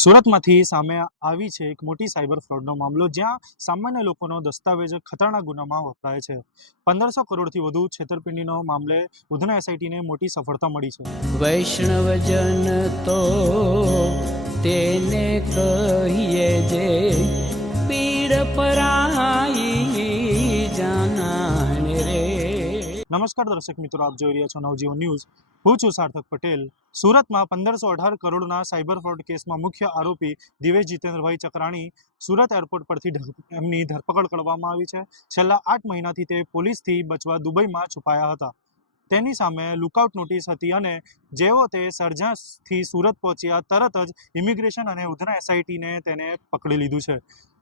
સુરતમાંથી સામે આવી છે એક મોટી સાયબર ફ્રોડનો મામલો, જ્યાં સામાન્ય લોકોનો દસ્તાવેજ ખતરનાક ગુનામાં વપરાય છે. પંદરસો કરોડથી વધુ છેતરપિંડીનો મામલે ઉધના એસઆઈટીને મોટી સફળતા મળી છે. વૈષ્ણવજન તો તેને કહીએ જે પીડ પરાઈ નમસ્કાર દર્શક મિત્રો, આપ જોઈ રહ્યા છો નવજીવન ન્યૂઝ. હું છું સાર્થક પટેલ. સુરતમાં પંદરસો અઢાર કરોડના સાયબર ફ્રોડ કેસમાં મુખ્ય આરોપી દિવેશ જીતેન્દ્રભાઈ ચક્રાણી સુરત એરપોર્ટ પરથી એમની ધરપકડ કરવામાં આવી છે. છેલ્લા આઠ મહિનાથી તે પોલીસથી બચવા દુબઈમાં છુપાયા હતા. તેની સામે લુકઆઉટ નોટિસ હતી અને જેવો તે સરજાથી સુરત પહોંચ્યા, તરત જ ઇમિગ્રેશન અને ઉધના એસઆઈટીને તેને પકડી લીધું છે.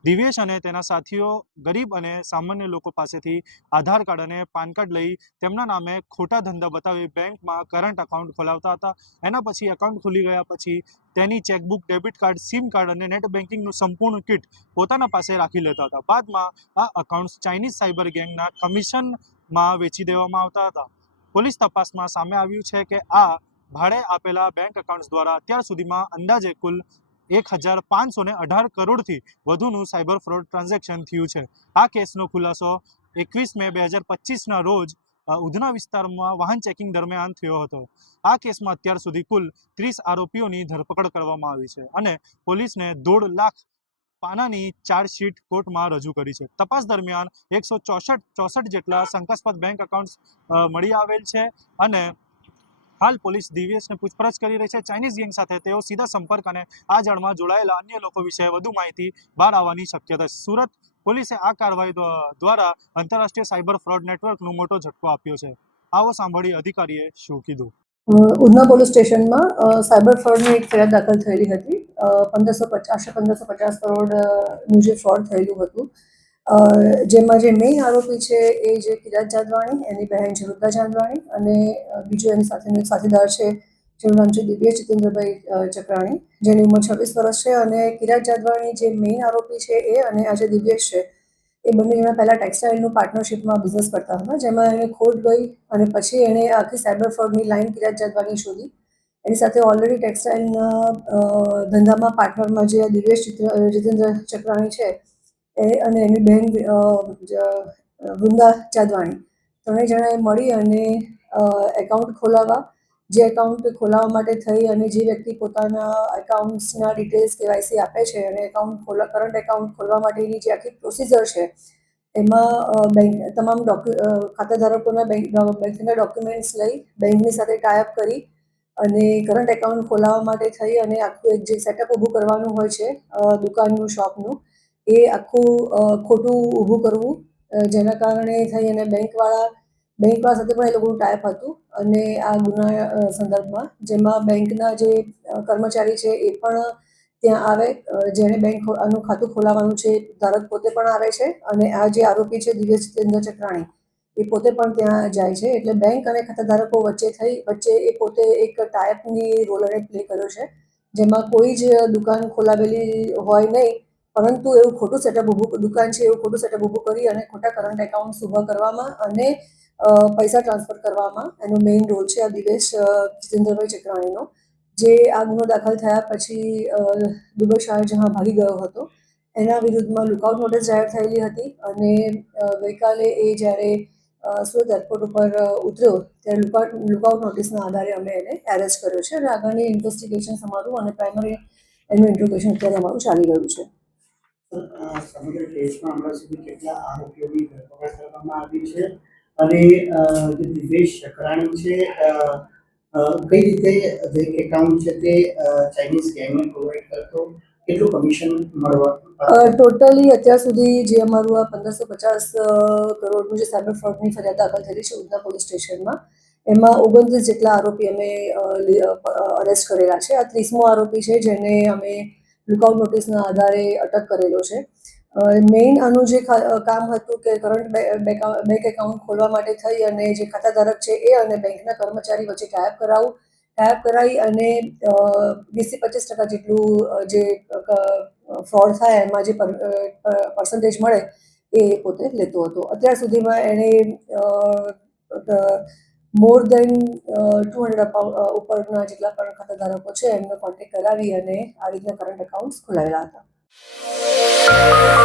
દિવેશ અને તેના સાથીઓ, ગરીબ અને સામાન્ય લોકો પાસેથી આધાર કાર્ડ અને પાન કાર્ડ લઈ તેમના નામે ખોટા ધંધા બતાવી બેંકમાં કરંટ અકાઉન્ટ ખોલાવતા હતા. એના પછી એકાઉન્ટ ખુલી ગયા પછી તેની chequebook debit card SIM card અને નેટ બેન્કિંગનું સંપૂર્ણ કિટ પોતાના પાસે રાખી લેતા હતા. બાદમાં આ અકાઉન્ટ્સ ચાઇનીઝ સાયબર ગેંગના કમિશનમાં વેચી દેવામાં આવતા હતા. પોલીસ તપાસમાં સામે આવ્યું છે કે આ ભાડે આપેલા બેંક એકાઉન્ટ્સ દ્વારા અત્યાર સુધીમાં અંદાજે કુલ એક હજાર પાંચસો ને અઢાર કરોડથી વધુનું સાયબર ફ્રોડ ટ્રાન્ઝેક્શન થયું છે. આ કેસનો ખુલાસો એકવીસ મે બે હજાર પચીસના રોજ ઉધના વિસ્તારમાં વાહન ચેકિંગ દરમિયાન થયો હતો. આ કેસમાં અત્યાર સુધી કુલ ત્રીસ આરોપીઓની ધરપકડ કરવામાં આવી છે અને પોલીસને દોઢ લાખ પાનાની ચાર્જશીટ કોર્ટમાં રજૂ કરી છે. તપાસ દરમિયાન એકસો ચોસઠ જેટલા શંકાસ્પદ બેંક એકાઉન્ટ્સ મળી આવેલ છે અને હાલ પોલીસ દિવ્યેશને પૂછપરછ કરી રહી છે. ચાઇનીઝ ગેંગ સાથે તેઓ સીધા સંપર્ક અને આ જળમાં જોડાયેલા અન્ય લોકો વિશે વધુ માહિતી બહાર આવવાની શક્યતા સુરત પોલીસે આ કાર્યવાહી દ્વારા આંતરરાષ્ટ્રીય સાયબર ફ્રોડ નેટવર્કનો મોટો ઝટકો આપ્યો છે. આવો સાંભળી અધિકારીએ શું કીધું? ઉધના પોલીસ સ્ટેશનમાં સાયબર ફ્રોડની એક ફરિયાદ દાખલ થયેલી હતી. પંદરસો પચાસ પંદરસો પચાસ કરોડનું જે ફ્રોડ થયેલું હતું. જેમાં જે મેઇન આરોપી છે એ જે કિરાત જાદવાણી, એની બહેન છે વૃદ્ધા જાદવાણી અને બીજો એની સાથેનો એક સાથીદાર છે, જેનું નામ છે દિવ્ય જીતેન્દ્રભાઈ ચક્રાણી, જેની ઉંમર છવ્વીસ વર્ષ છે અને કિરાત જાદવાણી જે મેઇન આરોપી છે એ અને આજે દિવ્યેશ છે એ બંને જણા પહેલાં ટેક્સટાઇલનું પાર્ટનરશિપમાં બિઝનેસ કરતા હતા, જેમાં એને ખોટ ગઈ અને પછી એણે આખી સાયબર ફ્રોડની લાઈન કિરાત જાદવાની શોધી. એની સાથે ઓલરેડી ટેક્સટાઇલના ધંધામાં પાર્ટનરમાં જે દિવ્યેશ ચિત્ર, જીતેન્દ્ર ચક્રાણી છે, એ અને એની બહેન વૃંદા જાદવાણી ત્રણેય જણાએ મળી અને એકાઉન્ટ ખોલાવવા જે એકાઉન્ટ ખોલાવવા માટે થઈ અને જે વ્યક્તિ પોતાના એકાઉન્ટ્સના ડિટેલ્સ કેવાયસી આપે છે અને એકાઉન્ટ ખોલા કરંટ એકાઉન્ટ ખોલવા માટેની જે આખી પ્રોસિજર છે, એમાં બેંક તમામ ડોક્યુ ખાતાધારકોના બેંક બેંકના ડોક્યુમેન્ટ્સ લઈ બેંકની સાથે ટાઈઅપ કરી અને કરંટ એકાઉન્ટ ખોલાવવા માટે થઈ અને આખું એક જે સેટઅપ ઊભું કરવાનું હોય છે દુકાનનું શોપનું એ આખું ખોટું ઊભું કરવું જેના કારણે થઈ અને બેંકવાળા બેંકવાળા સાથે પણ એ લોકોનું ટાઈપ હતું અને આ ગુના સંદર્ભમાં જેમાં બેંકના જે કર્મચારી છે એ પણ ત્યાં આવે જેણે બેંક આનું ખાતું ખોલાવવાનું છે ધારક પોતે પણ આવે છે અને આ જે આરોપી છે દિવ્ય જીતેન્દ્ર ચક્રાણી, એ પોતે પણ ત્યાં જાય છે. એટલે બેંક અને ખાતાધારકો વચ્ચે થઈ, વચ્ચે એ પોતે એક ટાઈપની રોલ એને પ્લે કર્યો છે, જેમાં કોઈ જ દુકાન ખોલાવેલી હોય નહીં, પરંતુ એવું ખોટું સેટઅપ ઊભું, દુકાન છે એવું ખોટું સેટઅપ ઊભું કરી અને ખોટા કરંટ એકાઉન્ટ ઊભા કરવામાં અને પૈસા ટ્રાન્સફર કરવામાં એનો મેઇન રોલ છે આ દિવેશ જીતેન્દ્રભાઈ ચક્રાણીનો, જે આ ગુનો દાખલ થયા પછી દુબઈ શાહજહાં ભાગી ગયો હતો. એના વિરુદ્ધમાં લુકઆઉટ નોટિસ જાહેર થયેલી હતી અને ગઈકાલે એ જ્યારે સુરત એરપોર્ટ ઉપર ઉતર્યો, ત્યારે લુકઆઉટ લુકઆઉટ નોટિસના આધારે અમે એને એરેસ્ટ કર્યો છે. અને આગળની ઇન્વેસ્ટિગેશન અમારું અને પ્રાઇમરી એનું ઇન્ટ્રોગેશન અત્યારે અમારું ચાલી રહ્યું છે. સમગ્ર કેસમાં હમણાં સુધી કેટલા આરોપીઓની ધરપકડ કરવામાં આવી છે? અને જે દિવેશ ચક્રાણી છે કઈ રીતે જે એકાઉન્ટ છે તે ચાઇનીઝ ગેમને પ્રોવાઈડ કરતો, કેટલું કમિશન મળવા ટોટલી અત્યાર સુધી જે અમારું આ પંદરસો પચાસ કરોડનું જે સાયબર ફ્રોડની ફરિયાદ દાખલ થયેલી છે ઉધના પોલીસ સ્ટેશનમાં, એમાં ઓગણત્રીસ જેટલા આરોપી અમે અરેસ્ટ કરેલા છે. આ ત્રીસમો આરોપી છે જેને અમે લુકઆઉટ નોટિસના આધારે અટક કરેલો છે. મેઇન આનું જે કામ હતું કે કરંટ બેંક એકાઉન્ટ ખોલવા માટે થઈ અને જે ખાતાધારક છે એ અને બેંકના કર્મચારી વચ્ચે ટાઈપ કરાવવું ટાઈપ કરાવી અને વીસથી પચીસ ટકા જેટલું જે ફ્રોડ થાય એમાં જે પર્સન્ટેજ મળે એ પોતે લેતો હતો. અત્યાર સુધીમાં એણે મોર દેન ટુ હંડ્રેડ ઉપરના જેટલા પણ ખાતાધારકો છે એમનો કોન્ટેક્ટ કરાવી અને આ રીતના કરંટ એકાઉન્ટ્સ ખોલાવેલા હતા. Thank you.